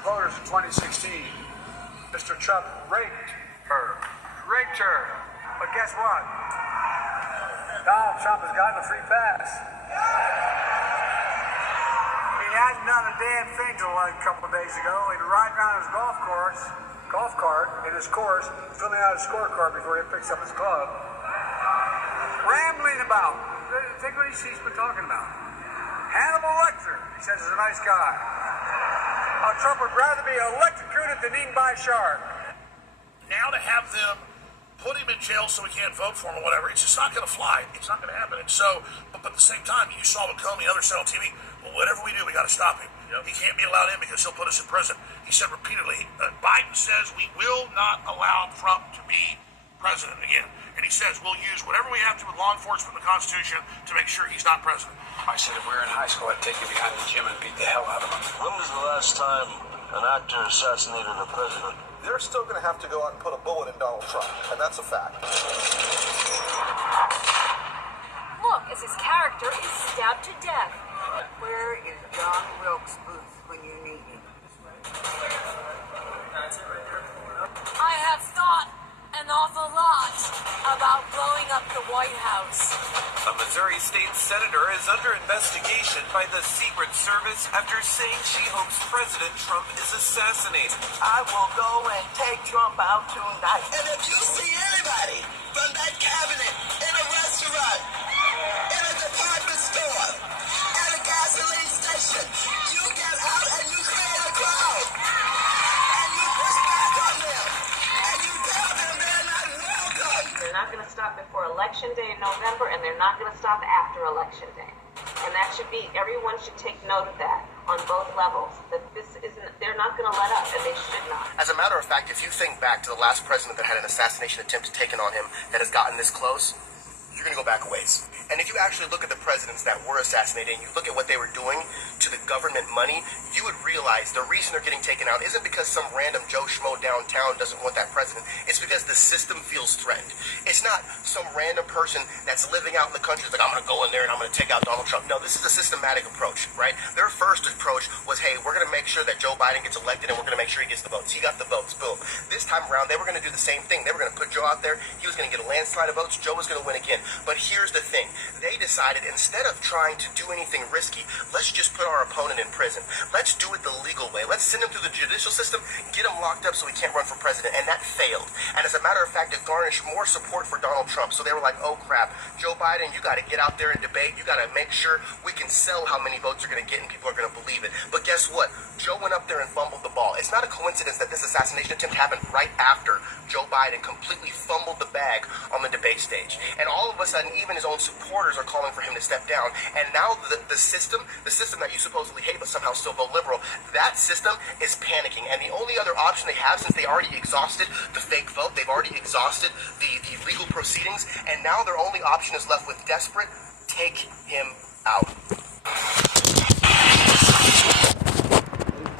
Voters in 2016, Mr. Trump raped her. Raped her. But guess what? Donald Trump has gotten a free pass. He hadn't done a damn thing till a couple of days ago. He'd ride around his golf cart in his course, filling out his scorecard before he picks up his club. Rambling about. Think what he's been talking about. Hannibal Lecter, he says, is a nice guy. Trump would rather be electrocuted than eaten by a shark. Now to have them put him in jail so we can't vote for him or whatever, it's just not going to fly. It's not going to happen. And so, but at the same time, you saw what Comey and others said on TV. Well, whatever we do, we got to stop him. Yep. He can't be allowed in because he'll put us in prison. He said repeatedly, Biden says we will not allow Trump to be president again. And he says we'll use whatever we have to with law enforcement and the Constitution to make sure he's not president. I said if we were in high school, I'd take you behind the gym and beat the hell out of him. When was the last time an actor assassinated a president? They're still going to have to go out and put a bullet in Donald Trump, and that's a fact. Look, as his character is stabbed to death. Where is John Wilkes Booth when you need him? I have thought an awful lot about blowing up the White House. A Missouri state senator is under investigation by the Secret Service after saying she hopes President Trump is assassinated. I will go and take Trump out tonight. And if you see anybody from that cabinet in a restaurant, in a department store, at a gasoline station, you get out and you create a crowd. And you push back on them. And you tell them they're not welcome. They're not going to stop before Election Day in November, and they're not going to stop after Election Day. And that should be, everyone should take note of that on both levels, that this isn't, they're not going to let up, and they should not. As a matter of fact, if you think back to the last president that had an assassination attempt taken on him that has gotten this close, you're going to go back a ways. And if you actually look at the presidents that were assassinated and you look at what they were doing to the government money, you would realize the reason they're getting taken out isn't because some random Joe Schmo downtown doesn't want that president. It's because the system feels threatened. It's not some random person that's living out in the country that's like, I'm going to go in there and I'm going to take out Donald Trump. No, this is a systematic approach, right? Their first approach was, hey, we're going to make sure that Joe Biden gets elected and we're going to make sure he gets the votes. He got the votes, boom. This time around, they were going to do the same thing. They were going to put Joe out there. He was going to get a landslide of votes. Joe was going to win again. But here's the thing. They decided instead of trying to do anything risky, let's just put our opponent in prison. Let's do it the legal way. Let's send him through the judicial system, get him locked up so he can't run for president. And that failed. And as a matter of fact, it garnished more support for Donald Trump. So they were like, oh crap, Joe Biden, you got to get out there and debate. You got to make sure we can sell how many votes you're going to get and people are going to believe it. But guess what? Joe went up there and fumbled the ball. It's not a coincidence that this assassination attempt happened right after Joe Biden completely fumbled the bag on the debate stage. And all of a sudden, even his own supporters are calling for him to step down. And now the system that you supposedly hate but somehow still vote liberal, that system is panicking. And the only other option they have, since they already exhausted the fake vote, they've already exhausted the legal proceedings, and now their only option is left with desperate, take him out.